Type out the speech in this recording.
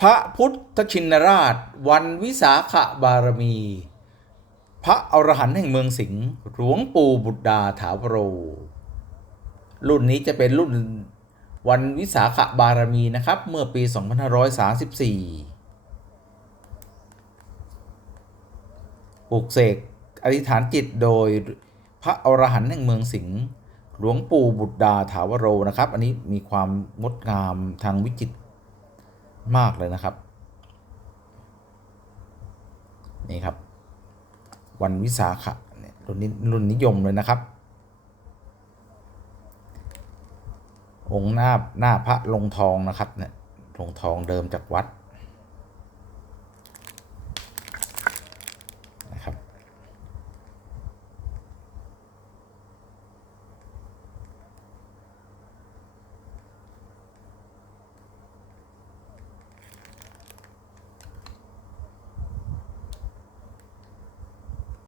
พระพุทธชินราช วันวิสาขบารมี พระอรหันต์แห่งเมืองสิงห์หลวงปู่บุตรดาถาวโร รุ่นนี้จะเป็นรุ่นวันวิสาขบารมีนะครับ เมื่อปี 2534ปลูกเสกอธิษฐานจิตโดยพระอรหันต์แห่งเมืองสิงห์หลวงปู่บุตรดาถาวโรนะครับ อันนี้มีความงดงามทางวิจิตร มากเลยนะครับ นี่ครับ วันวิสาขะเนี่ยรุ่นนี้รุ่นนิยมเลยนะครับ องค์หน้าหน้าพระลงทองนะครับเนี่ยลงทองเดิมจากวัด